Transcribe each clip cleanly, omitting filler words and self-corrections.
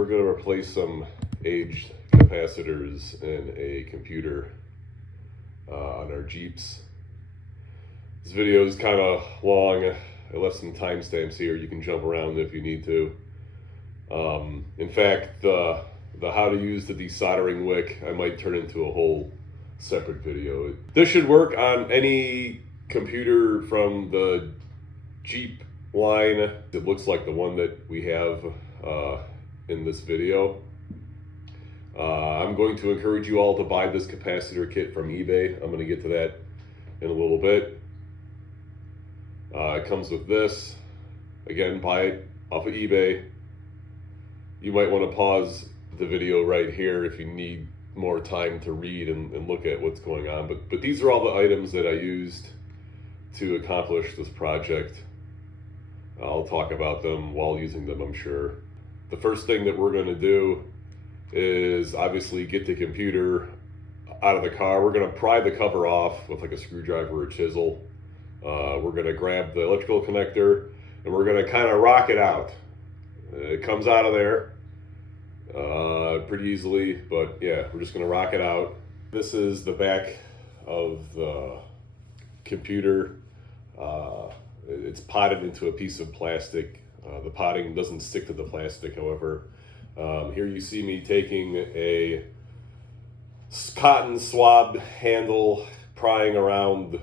we're going to replace some aged capacitors in a computer on our Jeeps. This video is kind of long. I left some timestamps here. You can jump around if you need to. In fact, the how to use the desoldering wick, I might turn into a whole separate video. This should work on any computer from the Jeep line. It looks like the one that we have in this video. I'm going to encourage you all to buy this capacitor kit from eBay. I'm going to get to that in a little bit. It comes with this. Again, buy it off of eBay. You might want to pause the video right here if you need more time to read and look at what's going on. But these are all the items that I used to accomplish this project. I'll talk about them while using them, I'm sure. The first thing that we're going to do is obviously get the computer out of the car. We're going to pry the cover off with like a screwdriver or chisel. We're going to grab the electrical connector and we're going to kind of rock it out. It comes out of there pretty easily, but yeah, we're just going to rock it out. This is the back of the computer. It's potted into a piece of plastic. The potting doesn't stick to the plastic, however. Here you see me taking a cotton swab handle, prying around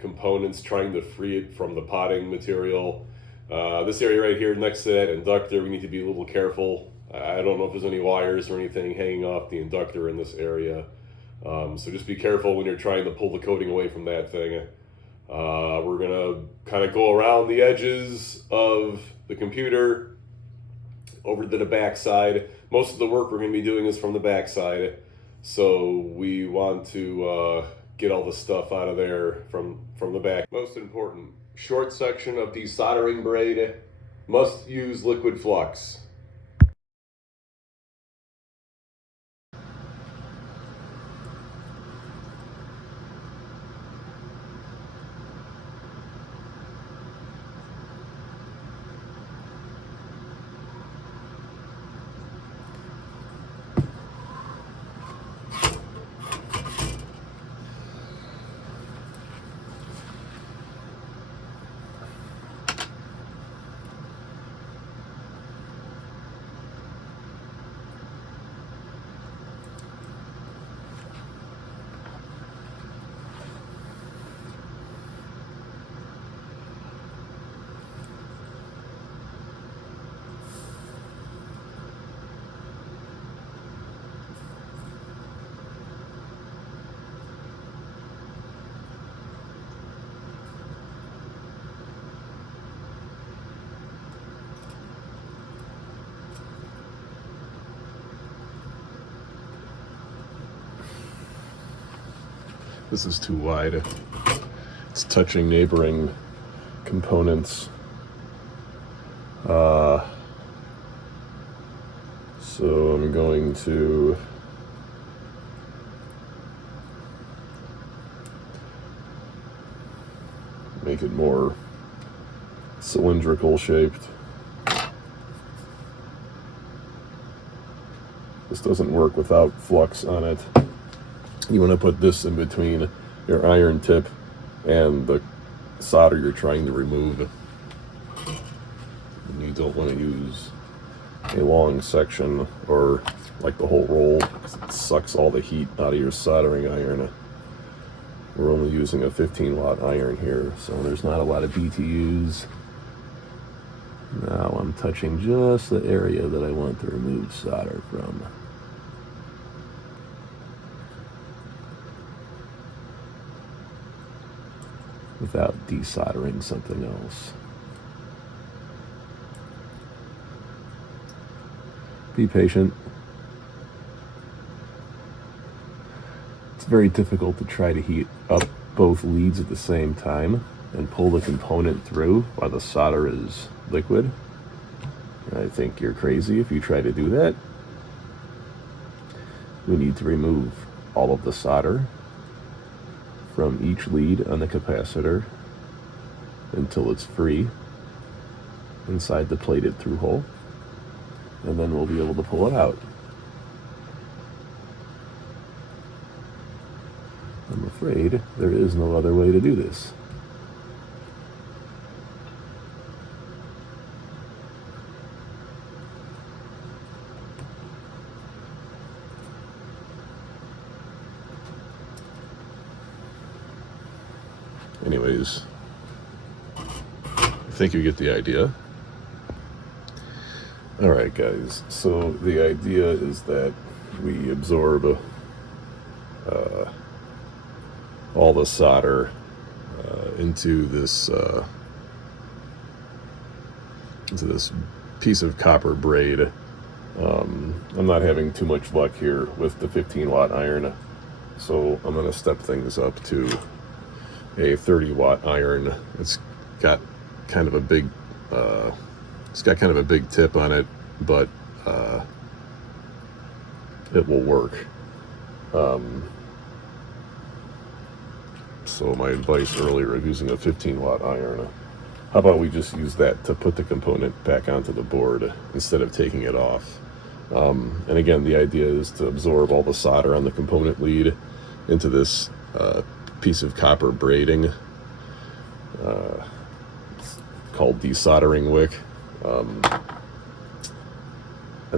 components, trying to free it from the potting material. This area right here next to that inductor, we need to be a little careful. I don't know if there's any wires or anything hanging off the inductor in this area. So just be careful when you're trying to pull the coating away from that thing. We're gonna kind of go around the edges of the computer over to the back side. Most of the work we're gonna be doing is from the back side. So we want to get all the stuff out of there from the back. Most important, short section of desoldering braid, must use liquid flux. This is too wide. It's touching neighboring components. So I'm going to make it more cylindrical shaped. This doesn't work without flux on it. You want to put this in between your iron tip and the solder you're trying to remove. And you don't want to use a long section or like the whole roll, because it sucks all the heat out of your soldering iron. We're only using a 15-watt iron here, so there's not a lot of BTUs. Now I'm touching just the area that I want to remove solder from. Without desoldering something else. Be patient. It's very difficult to try to heat up both leads at the same time and pull the component through while the solder is liquid. I think you're crazy if you try to do that. We need to remove all of the solder from each lead on the capacitor until it's free inside the plated through hole. and then we'll be able to pull it out. I'm afraid there is no other way to do this. Anyways, I think you get the idea. Alright guys, so the idea is that we absorb all the solder into this piece of copper braid. I'm not having too much luck here with the 15-watt iron, so I'm going to step things up to a 30-watt iron. It's got kind of a big tip on it, but it will work. So my advice earlier of using a 15-watt iron, how about we just use that to put the component back onto the board instead of taking it off. And again, the idea is to absorb all the solder on the component lead into this piece of copper braiding. It's called desoldering wick. And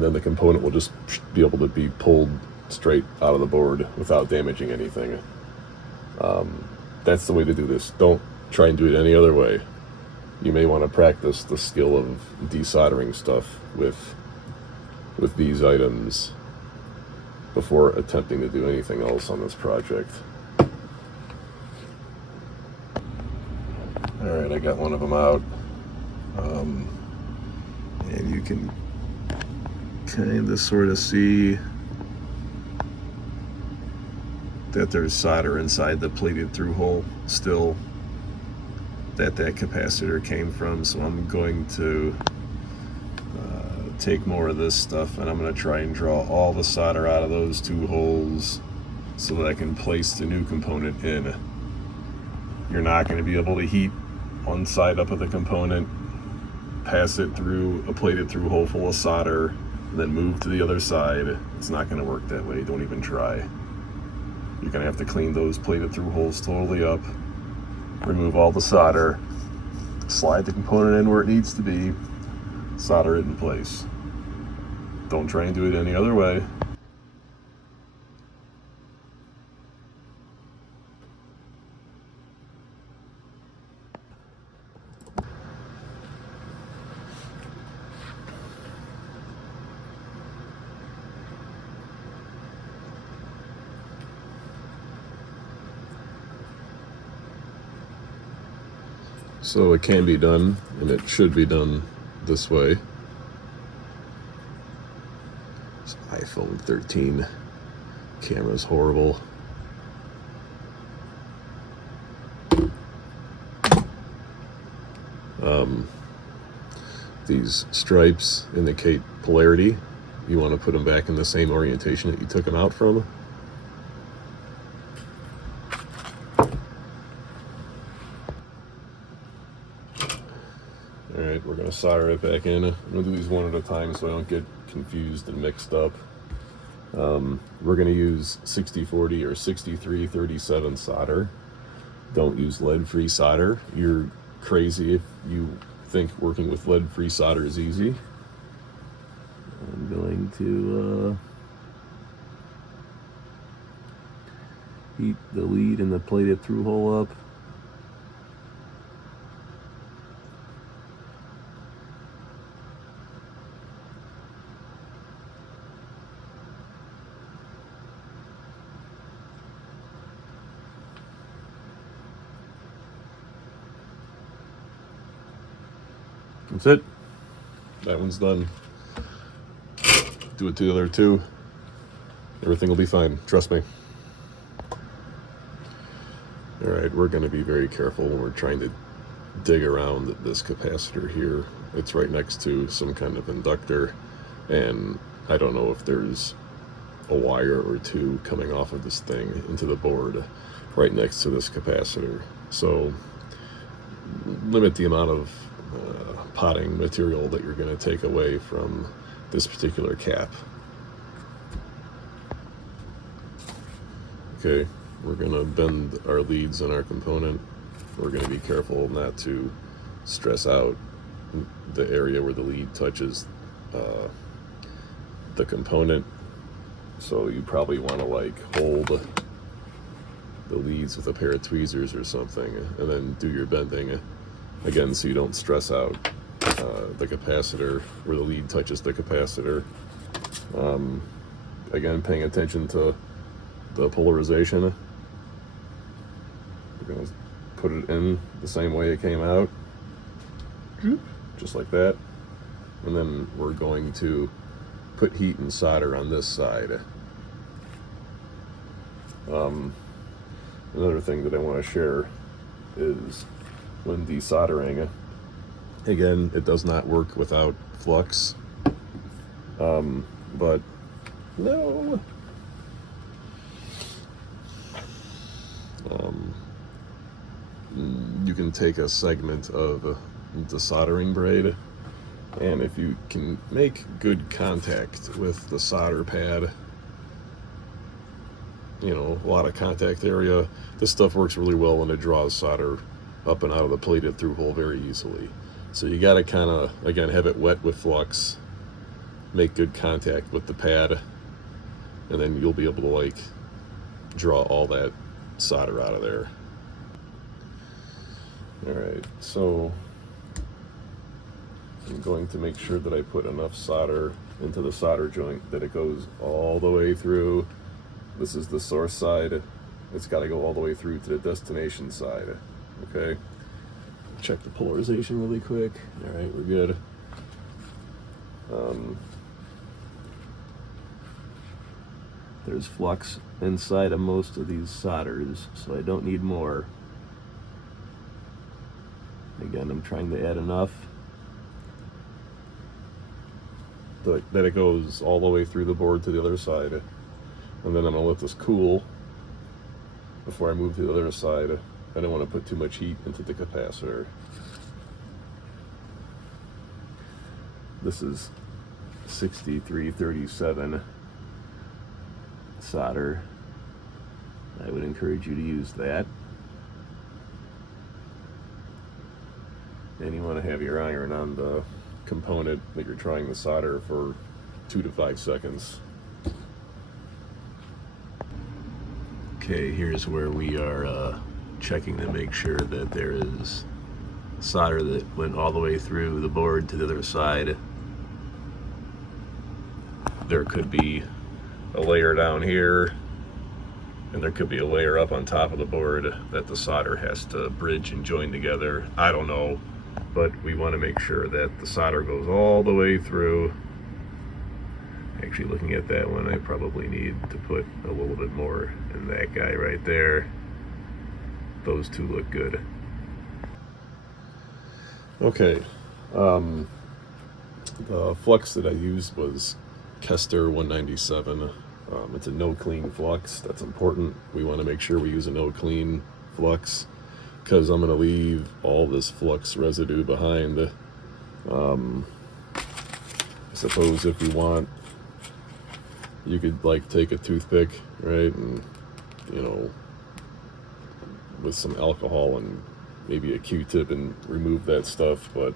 then the component will just be able to be pulled straight out of the board without damaging anything. That's the way to do this. Don't try and do it any other way. You may want to practice the skill of desoldering stuff with these items before attempting to do anything else on this project. Alright, I got one of them out. And you can kind of sort of see that there's solder inside the plated through hole still that capacitor came from. So I'm going to take more of this stuff and I'm going to try and draw all the solder out of those two holes so that I can place the new component in. You're not going to be able to heat one side up of the component, pass it through a plated through hole full of solder, and then move to the other side. It's not going to work that way. Don't even try. You're going to have to clean those plated through holes totally up, remove all the solder, slide the component in where it needs to be, solder it in place. Don't try and do it any other way. So it can be done, and it should be done this way. This iPhone 13 camera's horrible. These stripes indicate polarity. You want to put them back in the same orientation that you took them out from. Alright, we're going to solder it back in. I'm going to do these one at a time so I don't get confused and mixed up. We're going to use 6040 or 6337 solder. Don't use lead-free solder. You're crazy if you think working with lead-free solder is easy. I'm going to heat the lead and the plated through hole up. That's it. That one's done. Do it to the other two. Everything will be fine. Trust me. Alright, we're going to be very careful when we're trying to dig around this capacitor here. It's right next to some kind of inductor, and I don't know if there's a wire or two coming off of this thing into the board right next to this capacitor. So limit the amount of potting material that you're going to take away from this particular cap. Okay, we're gonna bend our leads on our component. We're gonna be careful not to stress out the area where the lead touches the component. So you probably want to like hold the leads with a pair of tweezers or something, and then do your bending again so you don't stress out the capacitor where the lead touches the capacitor. Again, paying attention to the polarization. We're going to put it in the same way it came out, just like that. And then we're going to put heat and solder on this side. Another thing that I want to share is when desoldering, again, it does not work without flux. But no. You can take a segment of the soldering braid, and if you can make good contact with the solder pad, you know, a lot of contact area, this stuff works really well when it draws solder up and out of the plated through hole very easily. So you got to kind of, again, have it wet with flux, make good contact with the pad, and then you'll be able to like draw all that solder out of there. All right, so I'm going to make sure that I put enough solder into the solder joint that it goes all the way through. This is the source side. It's got to go all the way through to the destination side. Okay. Check the polarization really quick. All right, we're good. There's flux inside of most of these solders, so I don't need more. Again, I'm trying to add enough that it goes all the way through the board to the other side. And then I'm gonna let this cool before I move to the other side. I don't want to put too much heat into the capacitor. This is 6337 solder. I would encourage you to use that. And you want to have your iron on the component that you're trying to solder for 2 to 5 seconds. Okay, here's where we are checking to make sure that there is solder that went all the way through the board to the other side. There could be a layer down here, and there could be a layer up on top of the board that the solder has to bridge and join together. I don't know, but we want to make sure that the solder goes all the way through. Actually, looking at that one, I probably need to put a little bit more in that guy right there. Those two look good. Okay, the flux that I used was Kester 197. It's a no clean flux. That's important. We want to make sure we use a no clean flux because I'm going to leave all this flux residue behind. I suppose if you want, you could like take a toothpick, right, and you know, with some alcohol and maybe a Q-tip and remove that stuff, but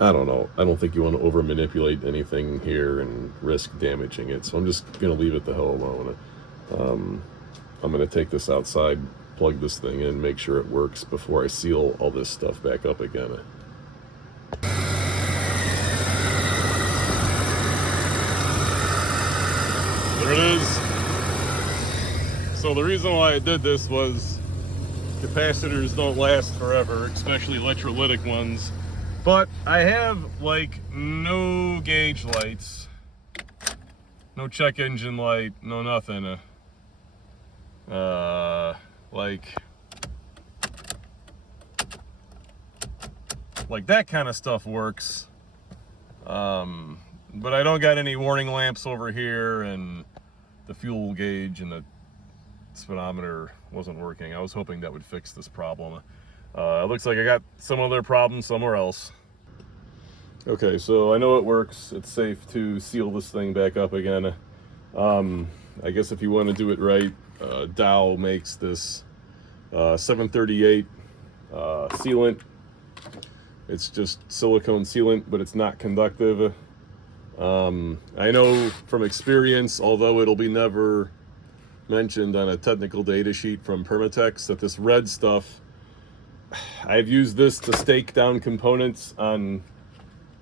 I don't know. I don't think you want to over manipulate anything here and risk damaging it, so I'm just gonna leave it the hell alone. I'm gonna take this outside, plug this thing in, make sure it works before I seal all this stuff back up again. There it is. So the reason why I did this was capacitors don't last forever, especially electrolytic ones. But I have like no gauge lights, no check engine light, no nothing. Like that kind of stuff works. But I don't got any warning lamps over here, and the fuel gauge and the speedometer wasn't working. I was hoping that would fix this problem. It looks like I got some other problem somewhere else. Okay, so I know it works. It's safe to seal this thing back up again. I guess if you want to do it right, Dow makes this 738 sealant. It's just silicone sealant, but it's not conductive. I know from experience, although it'll be never mentioned on a technical data sheet from Permatex, that this red stuff, I've used this to stake down components on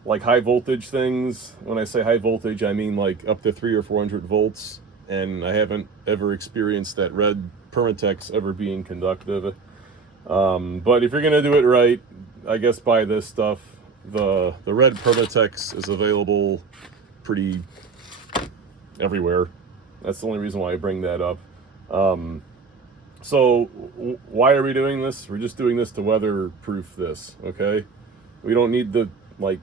like high voltage things. When I say high voltage, I mean like up to 300 or 400 volts, and I haven't ever experienced that red Permatex ever being conductive. But if you're gonna do it right, I guess buy this stuff. The red Permatex is available pretty everywhere. That's the only reason why I bring that up. So why are we doing this? We're just doing this to weatherproof this, okay? We don't need to like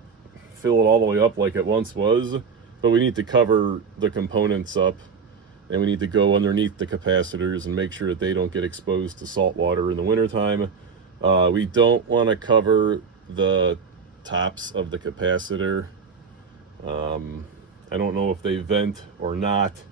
fill it all the way up like it once was, but we need to cover the components up, and we need to go underneath the capacitors and make sure that they don't get exposed to salt water in the wintertime. We don't want to cover the tops of the capacitor. I don't know if they vent or not,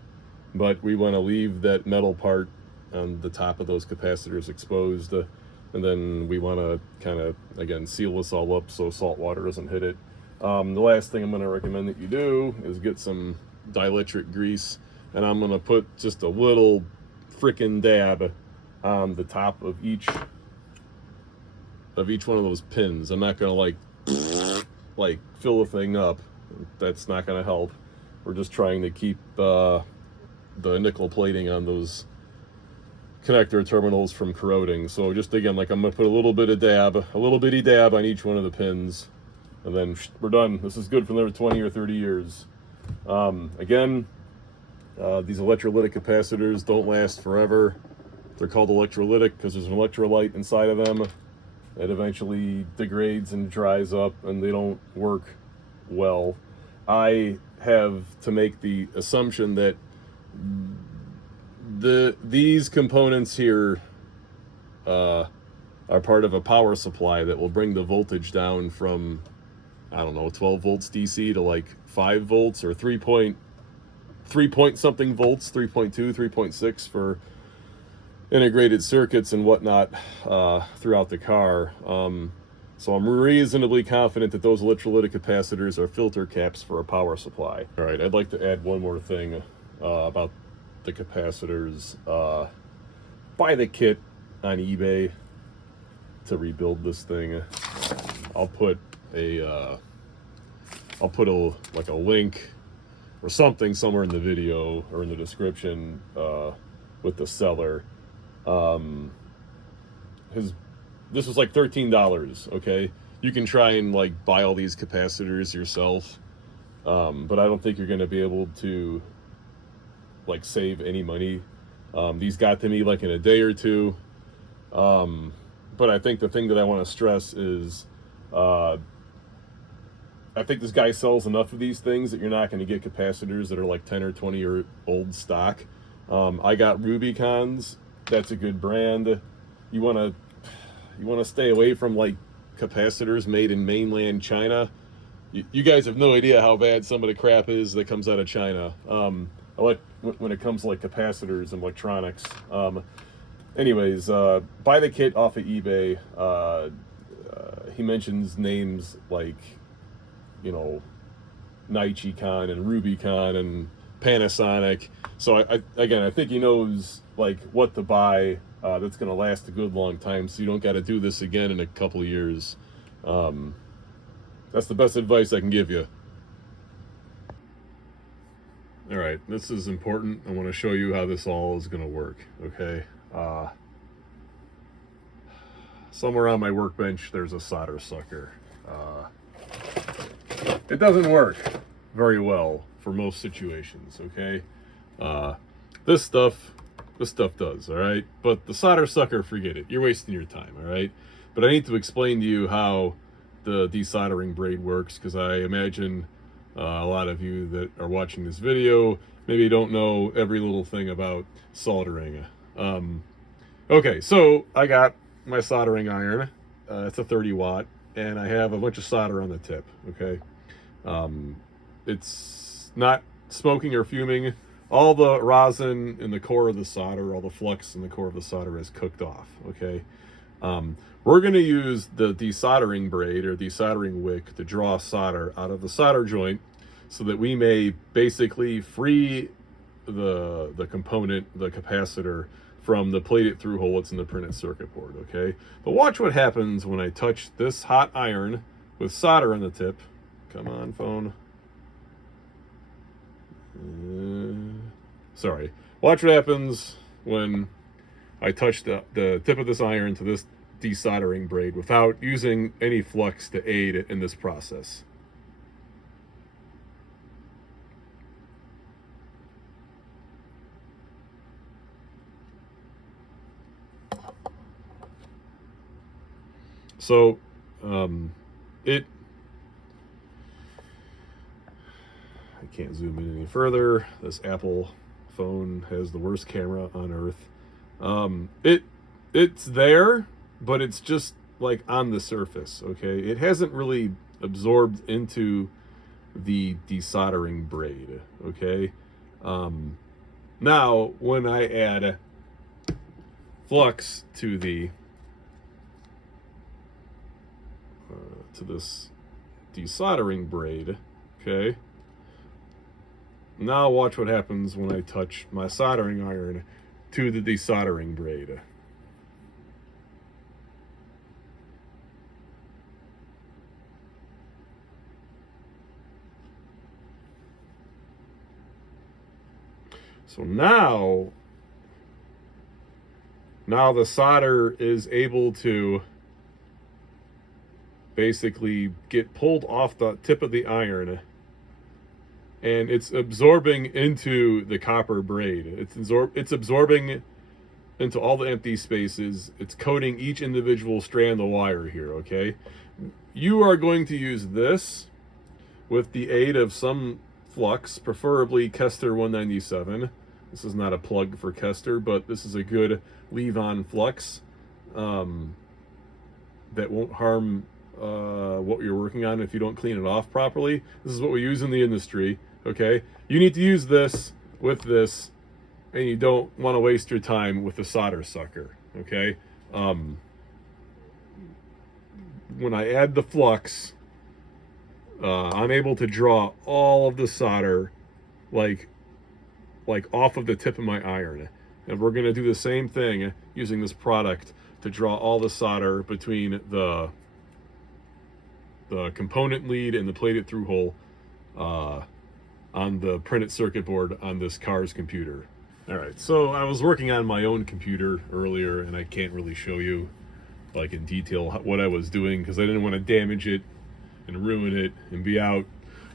but we want to leave that metal part on the top of those capacitors exposed, and then we want to kind of, again, seal this all up so salt water doesn't hit it. The last thing I'm going to recommend that you do is get some dielectric grease, and I'm going to put just a little frickin' dab on the top of each one of those pins. I'm not going to like fill the thing up. That's not going to help. We're just trying to keep the nickel plating on those connector terminals from corroding. So just again, like I'm going to put a little bitty dab on each one of the pins, and then we're done. This is good for another 20 or 30 years. Again, these electrolytic capacitors don't last forever. They're called electrolytic because there's an electrolyte inside of them. It eventually degrades and dries up, and they don't work well. I have to make the assumption that these components here are part of a power supply that will bring the voltage down from, I don't know, 12 volts DC to like 5 volts or 3 point something volts, 3.2, 3.6 for integrated circuits and whatnot throughout the car. So I'm reasonably confident that those electrolytic capacitors are filter caps for a power supply. All right, I'd like to add one more thing about the capacitors. Buy the kit on eBay to rebuild this thing. I'll put a link or something somewhere in the video or in the description with the seller. This was like $13, okay? You can try and like buy all these capacitors yourself, but I don't think you're gonna be able to like save any money. These got to me like in a day or two. But I think the thing that I want to stress is I think this guy sells enough of these things that you're not going to get capacitors that are like 10 or 20 year old stock. I got Rubicons. That's a good brand. You want to stay away from like capacitors made in mainland China. You guys have no idea how bad some of the crap is that comes out of China. When it comes to like capacitors and electronics. Anyways, buy the kit off of eBay. He mentions names like, you know, Nichicon and Rubicon and Panasonic. So I think he knows like what to buy that's going to last a good long time, so you don't got to do this again in a couple of years. That's the best advice I can give you. All right, this is important. I want to show you how this all is going to work, okay? Somewhere on my workbench, there's a solder sucker. It doesn't work very well for most situations, okay? This stuff does, all right? But the solder sucker, forget it. You're wasting your time, all right? But I need to explain to you how the desoldering braid works, because I imagine a lot of you that are watching this video maybe don't know every little thing about soldering. Okay, so I got my soldering iron. It's a 30 watt, and I have a bunch of solder on the tip, okay? It's not smoking or fuming. All the rosin in the core of the solder, all the flux in the core of the solder is cooked off, okay? We're going to use the desoldering braid or desoldering wick to draw solder out of the solder joint so that we may basically free the component, the capacitor, from the plated through hole that's in the printed circuit board, okay? But watch what happens when I touch this hot iron with solder on the tip. Come on, phone. Sorry. Watch what happens when I touch the tip of this iron to this desoldering braid without using any flux to aid in this process. So, I can't zoom in any further. This Apple phone has the worst camera on earth. It's there, but it's just like on the surface, okay? It hasn't really absorbed into the desoldering braid, okay? Now, when I add flux to this desoldering braid, okay? Now watch what happens when I touch my soldering iron to the desoldering braid. So now the solder is able to basically get pulled off the tip of the iron, and it's absorbing into the copper braid. It's absorbing into all the empty spaces. It's coating each individual strand of wire here, okay? You are going to use this with the aid of some flux, preferably Kester 197. This is not a plug for Kester, but this is a good leave-on flux that won't harm what you're working on if you don't clean it off properly. This is what we use in the industry, okay? You need to use this with this, and you don't want to waste your time with the solder sucker, okay? When I add the flux, I'm able to draw all of the solder like off of the tip of my iron. And we're going to do the same thing using this product to draw all the solder between the component lead and the plated through hole on the printed circuit board on this car's computer. All right, so I was working on my own computer earlier, and I can't really show you like in detail what I was doing because I didn't want to damage it and ruin it and be out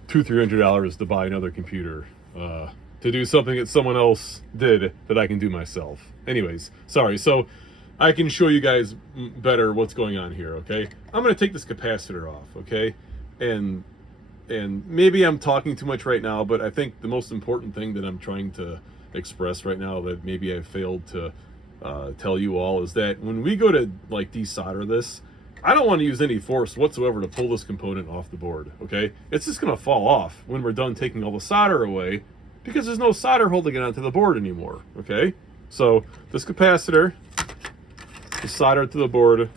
$200-300 to buy another computer to do something that someone else did that I can do myself. Anyways, sorry. So I can show you guys better what's going on here, okay? I'm going to take this capacitor off, okay? And maybe I'm talking too much right now, but I think the most important thing that I'm trying to express right now that maybe I failed to tell you all is that when we go to like desolder this, I don't want to use any force whatsoever to pull this component off the board, okay? It's just going to fall off when we're done taking all the solder away because there's no solder holding it onto the board anymore, okay? So this capacitor is soldered to the board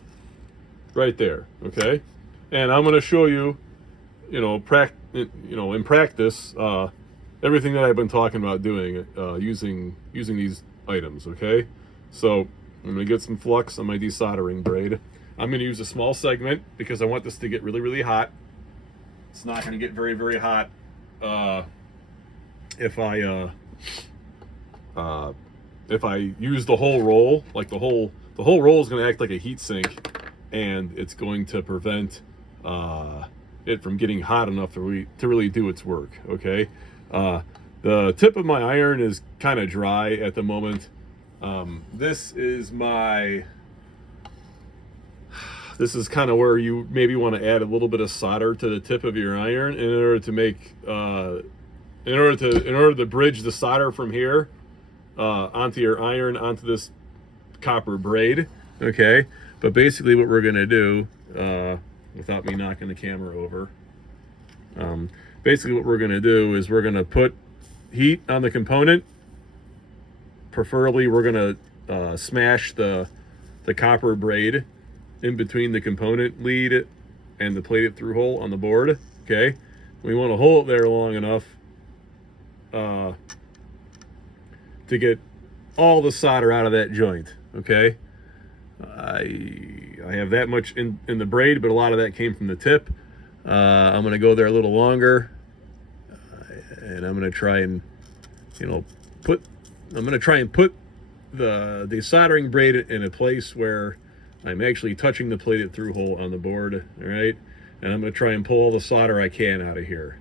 right there, okay? And I'm going to show you, in practice, everything that I've been talking about doing using these items, okay? So I'm going to get some flux on my desoldering braid. I'm going to use a small segment because I want this to get really, really hot. It's not going to get very, very hot if I use the whole roll. Like the whole roll is going to act like a heat sink, and it's going to prevent it from getting hot enough to really do its work. Okay, the tip of my iron is kind of dry at the moment. This is kind of where you maybe want to add a little bit of solder to the tip of your iron in order to make in order to bridge the solder from here onto your iron onto this copper braid. Okay, but basically what we're gonna do without me knocking the camera over. Basically what we're going to do is we're going to put heat on the component. Preferably we're going to smash the copper braid in between the component lead and the plated through hole on the board. Okay, we want to hold it there long enough to get all the solder out of that joint. Okay, I have that much in the braid, but a lot of that came from the tip. I'm going to go there a little longer, and I'm going to try and put the soldering braid in a place where I'm actually touching the plated through hole on the board. All right, and I'm going to try and pull all the solder I can out of here.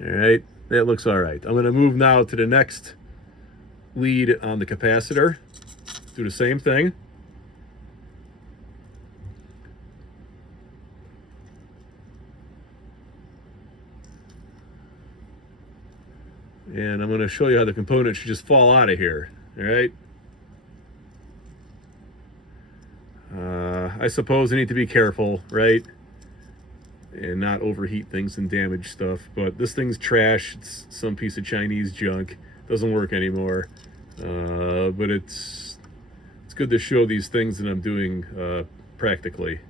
All right, that looks all right. I'm going to move now to the next lead on the capacitor. Do the same thing. And I'm going to show you how the component should just fall out of here. All right. I suppose I need to be careful, right? And not overheat things and damage stuff. But this thing's trash. It's some piece of Chinese junk. Doesn't work anymore. But it's good to show these things that I'm doing practically.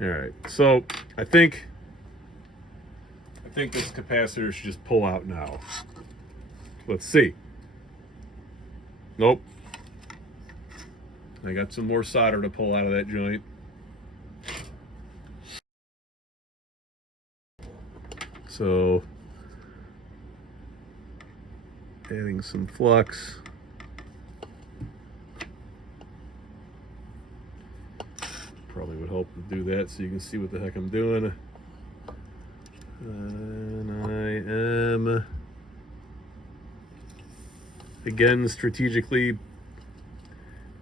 All right. So I think this capacitor should just pull out now. Let's see. Nope. I got some more solder to pull out of that joint. So, adding some flux. Probably would help to do that so you can see what the heck I'm doing. And I am again strategically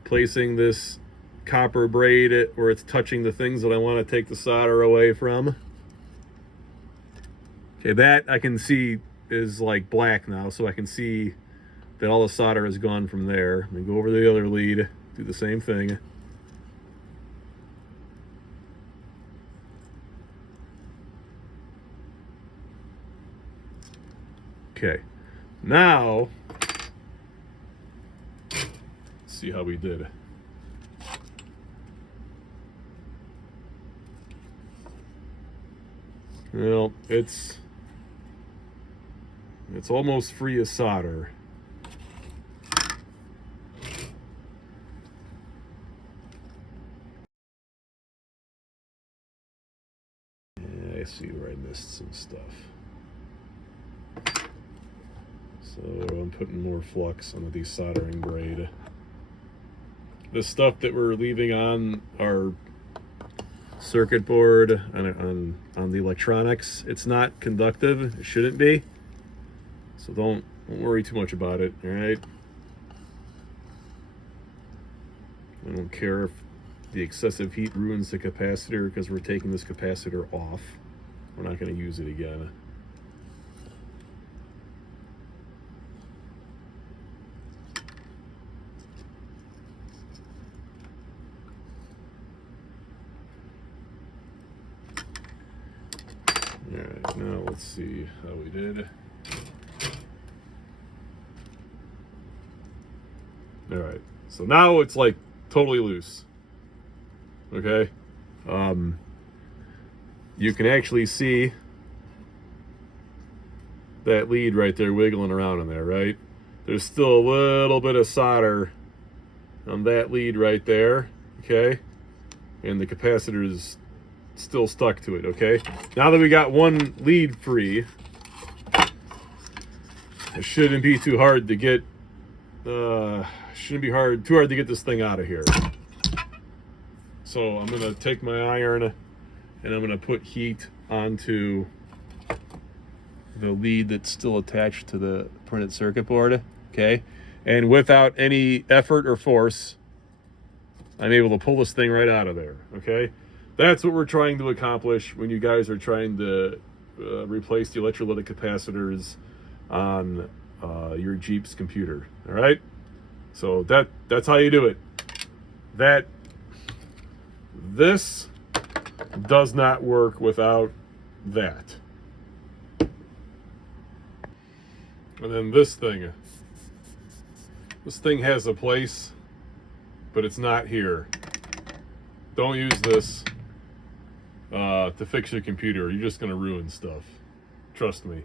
placing this copper braid where it's touching the things that I want to take the solder away from. Okay, that I can see is like black now, so I can see that all the solder is gone from there. I'm gonna go over to the other lead, do the same thing. Okay, now let's see how we did. Well, it's almost free of solder. Yeah, I see where I missed some stuff. So I'm putting more flux onto the soldering braid. The stuff that we're leaving on our circuit board on the electronics, it's not conductive. It shouldn't be. So don't worry too much about it. All right. I don't care if the excessive heat ruins the capacitor because we're taking this capacitor off. We're not going to use it again. All right, now let's see how we did. All right, so now it's like totally loose. Okay, you can actually see that lead right there wiggling around in there, right? There's still a little bit of solder on that lead right there, okay? And the capacitor is still stuck to it, okay? Now that we got one lead free, it shouldn't be too hard to get, too hard to get this thing out of here. So I'm gonna take my iron and I'm gonna put heat onto the lead that's still attached to the printed circuit board, okay? And without any effort or force, I'm able to pull this thing right out of there, okay? That's what we're trying to accomplish when you guys are trying to replace the electrolytic capacitors on your Jeep's computer, all right? So that's how you do it. That This does not work without that. And then this thing has a place, but it's not here. Don't use this to fix your computer. You're just gonna ruin stuff. Trust me.